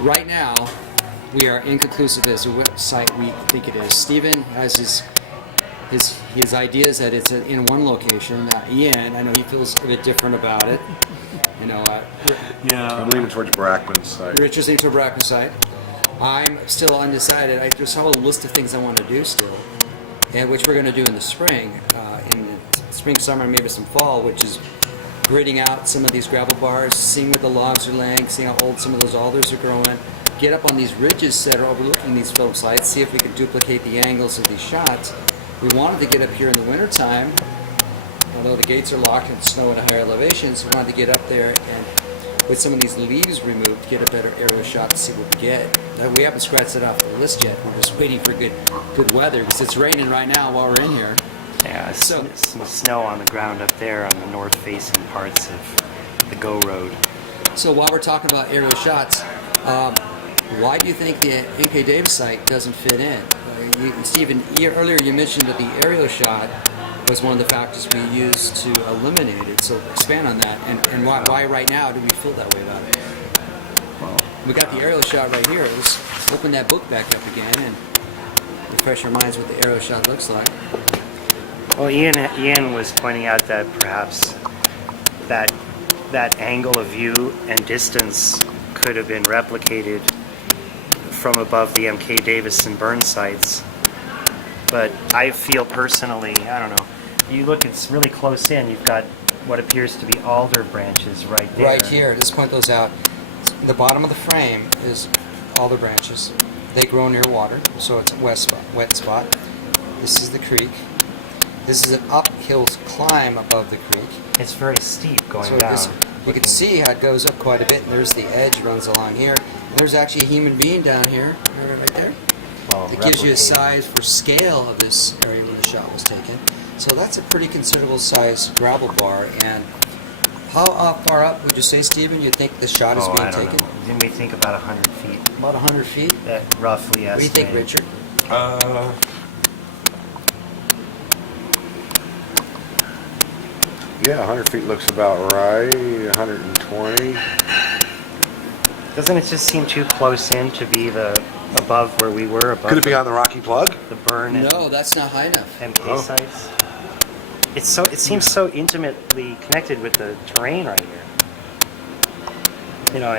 right now, we are inconclusive as to what site we think it is. Stephen has his ideas that it's in one location. Ian, I know he feels a bit different about it. You know, Yeah. I'm leaning towards Brackman's side. Richard's leaning to Brackman's side. I'm still undecided. I just have a list of things I want to do still, and which we're going to do in the spring, in the spring, summer, maybe some fall, which is gridding out some of these gravel bars, seeing where the logs are laying, seeing how old some of those alders are growing, get up on these ridges that are overlooking these film sites, see if we can duplicate the angles of these shots. We wanted to get up here in the wintertime, although the gates are locked and snow at a higher elevation, so we wanted to get up there and with some of these leaves removed, get a better aerial shot to see what we get. We haven't scratched it off the list yet. We're just waiting for good weather because it's raining right now while we're in here. Yeah, So- some snow on the ground up there on the north-facing parts of the Go Road. So while we're talking about aerial shots, why do you think the N.K. Davis site doesn't fit in? Stephen, earlier you mentioned that the aerial shot was one of the factors we used to eliminate it. So expand on that, and why right now do we feel that way about it? Well, We got the aerial shot right here. Let's open that book back up again and refresh our minds what the aerial shot looks like. well, Ian was pointing out that perhaps that angle of view and distance could have been replicated from above the M.K. Davis and Burn sites. But I feel personally, I don't know, you look, it's really close in. You've got what appears to be alder branches right there. Right here, let's point those out. The bottom of the frame is alder branches. They grow near water, so it's a wet spot. This is the creek. This is an uphill climb above the creek. It's very steep going So down. you can see how it goes up quite a bit, and there's the edge runs along here. And there's actually a human being down here, right there. Well, It gives you a replicated. size for scale of this area where the shot was taken. So that's a pretty considerable size gravel bar. And how far up would you say, Stephen, you think the shot is Oh, being I don't taken? know. Didn't we think about 100 feet? About 100 feet? That roughly What do you think, estimated. Richard? Yeah, 100 feet looks about right. 120. Doesn't it just seem too close in to be the above where we were? Above Could it be on the Rocky Plug? the Burn and No, that's not high enough. MK Oh. sites? It seems so intimately connected with the terrain right here. You know,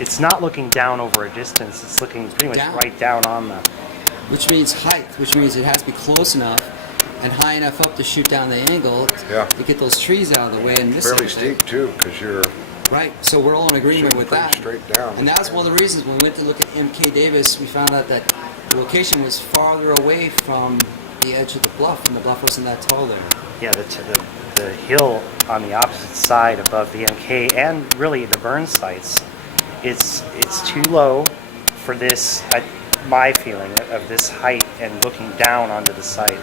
it's not looking down over a distance. It's looking pretty much Down. right down on the. Which means height, which means it has to be close enough and high enough up to shoot down the angle Yeah. to get those trees out of the way and miss Fairly everything. steep too, because you're Right, so we're all in agreement shooting with pretty that. straight down. And that was one of the reasons when we went to look at MK Davis, we found out that the location was farther away from the edge of the bluff, and the bluff wasn't that tall there. Yeah, the hill on the opposite side above the MK and really the Burn sites, it's too low for this. My feeling of this height and looking down onto the site.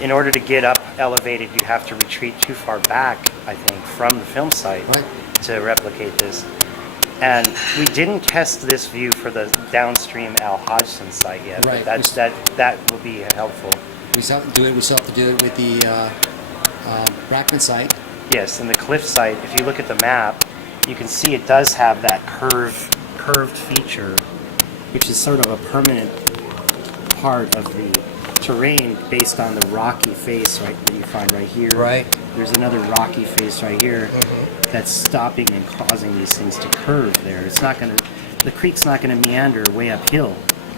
In order to get up elevated, you have to retreat too far back, I think, from the film site Right. to replicate this. And we didn't test this view for the downstream Al Hodgson site yet. Right. But that will be helpful. We still have to do it. We still have to do it with the Brackman site. Yes, and the cliff site, if you look at the map, you can see it does have that curved feature, which is sort of a permanent part of the terrain based on the rocky face right that you find right here. Right. There's another rocky face right here that's stopping and causing these things to curve there. It's not going to, the creek's not going to meander way uphill.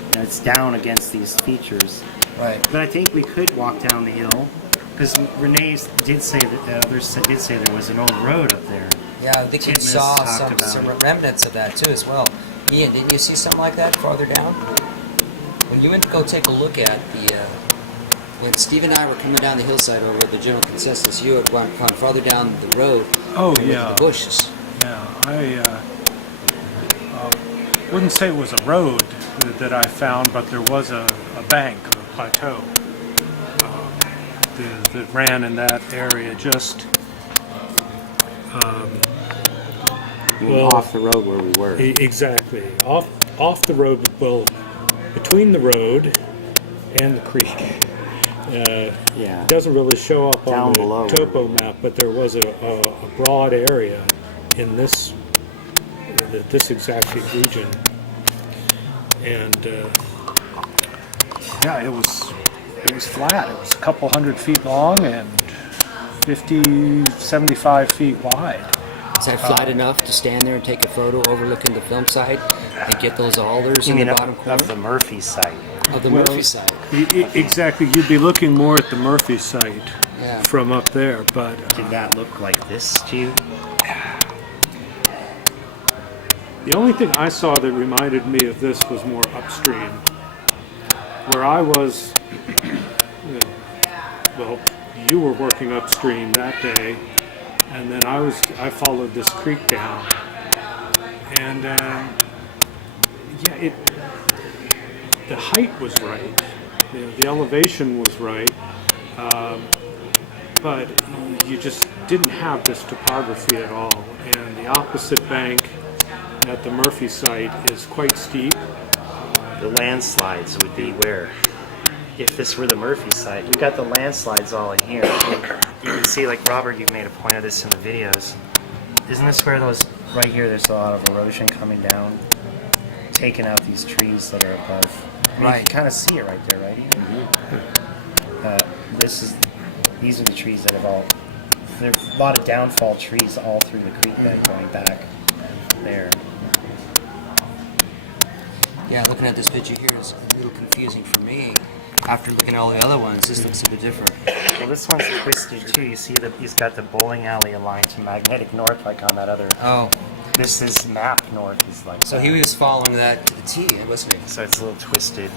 You know, it's down against these features. Right. But I think we could walk down the hill because Renee did say that others did say there was an old road up there. Yeah, I think we Titmus saw talked some about it. remnants of that too as well. Ian, didn't you see something like that farther down? When you went to go take a look at the, when Steve and I were coming down the hillside over the general consensus, you had gone farther down the road. Oh, with yeah. The bushes. Yeah, I wouldn't say it was a road that I found, but there was a bank, a plateau that ran in that area just well, Off the road where we were. Exactly. Off the road, well, between the road and the creek. Yeah. It doesn't really show up Down on the below. topo map, but there was a broad area in this exact region And Yeah, it was flat. It was a couple hundred feet long and 50, 75 feet wide. Is that flat enough to stand there and take a photo overlooking the film site and get those alders You in mean the of, bottom corner of the Murphy site? of the Well, Murphy site? Exactly. You'd be looking more at the Murphy site Yeah. from up there, but Did that look like this to you? the only thing I saw that reminded me of this was more upstream. Where I was, well, you were working upstream that day, and then I followed this creek down, and the height was right, the elevation was right, but you just didn't have this topography at all, and the opposite bank at the Murphy site is quite steep. The landslides would be where? If this were the Murphy site, we've got the landslides all in here. You can see, like Robert, you've made a point of this in the videos. Isn't this where those, right here, there's a lot of erosion coming down, taking out these trees that are above. I mean, Right. you can kind of see it right there, right? These are the trees that have all, there's a lot of downfall trees all through the creek bed going back there. Yeah, looking at this picture here is a little confusing for me. After looking at all the other ones, this looks a bit different. Well, this one's twisted too. You see that he's got the bowling alley aligned to magnetic north, like on that other. Oh, This is map north is like. so that. he was following that to the T, wasn't he? So it's a little twisted.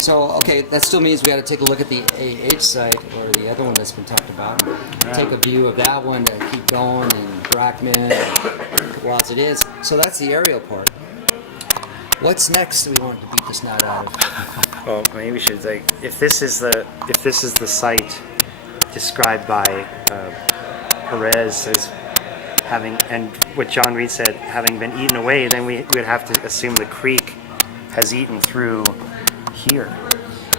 So, okay, that still means we got to take a look at the AH site, or the other one that's been talked about. Take a view of that one to keep going, and Brackman, well as it is. So that's the aerial part. What's next that we want to beat this knot out of? Well, maybe we should like if this is the site described by Perez as having, and what John Reed said, having been eaten away, then we would have to assume the creek has eaten through here.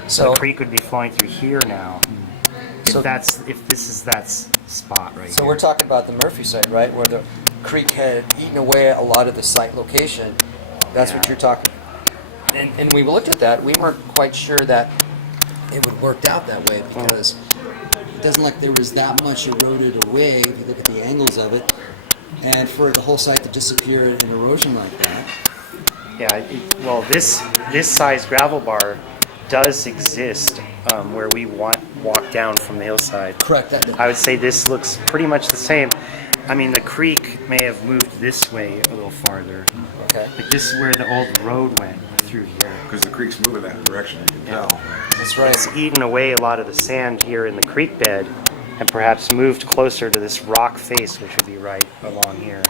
So the creek would be flowing through here now. So If this is that spot right So here. we're talking about the Murphy site, right, where the creek had eaten away a lot of the site location. That's what Yeah. you're talking. And we looked at that. We weren't quite sure that it would work out that way because it doesn't look like there was that much eroded away if you look at the angles of it. And for the whole site to disappear in erosion like that. Yeah, well, this size gravel bar does exist where we walk down from the hillside. Correct. I would say this looks pretty much the same. I mean, the creek may have moved this way a little farther. Okay. Like this is where the old road went through here. Because the creek's moving that direction, you can tell. That's right. It's eaten away a lot of the sand here in the creek bed and perhaps moved closer to this rock face, which would be right along here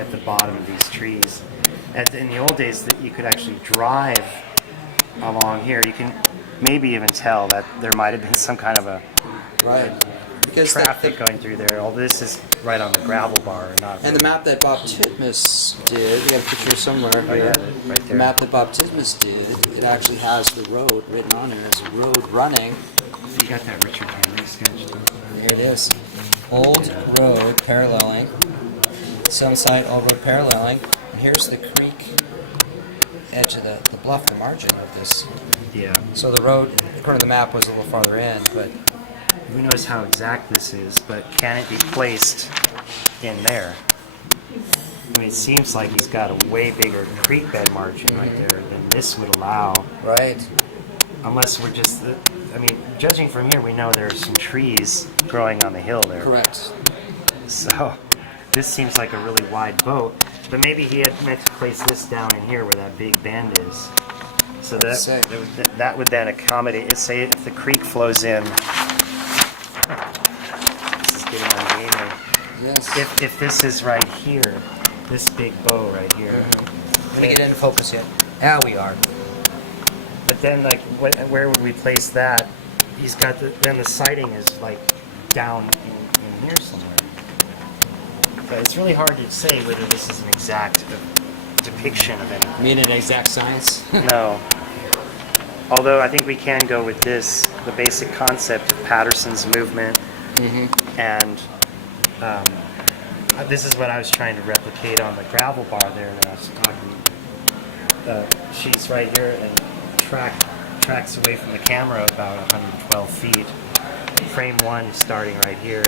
at the bottom of these trees. In the old days, that you could actually drive along here. You can maybe even tell that there might have been some kind of a Right. Because traffic going through there. All this is right on the gravel bar, not. and the map that Bob Titmus did, we got a picture somewhere Oh, here. yeah, right The there. map that Bob Titmus did, it actually has the road written on there as a road running. You got that Richard Henry sketch. There it is. Old road paralleling. Some site, old road paralleling. And here's the creek edge of the bluff, the margin of this. Yeah. So the road, according to the map, was a little farther in, but Who knows how exact this is, but can it be placed in there? I mean, it seems like he's got a way bigger creek bed margin right there than this would allow. right. Unless we're just, I mean, judging from here, we know there's some trees growing on the hill there. Correct. So this seems like a really wide boat, but maybe he had meant to place this down in here where that big bend is. So that would then accommodate, say if the creek flows in, this is getting ungainly. Yes. If this is right here, this big bow right here, Let me get into focus yet. Now we are. but then like where would we place that? He's got then the sighting is like down in here somewhere. But it's really hard to say whether this is an exact depiction of anything. Mean an exact science? No. Although I think we can go with this, the basic concept of Patterson's movement, and this is what I was trying to replicate on the gravel bar there that I was talking. She's right here and tracks away from the camera about 112 feet. Frame 1 starting right here.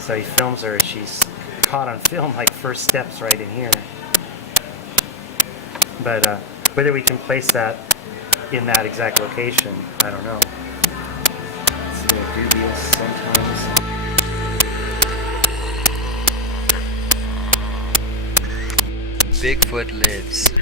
So he films her. She's caught on film, like first steps right in here. But whether we can place that in that exact location, I don't know. It's a little dubious sometimes. Bigfoot lives.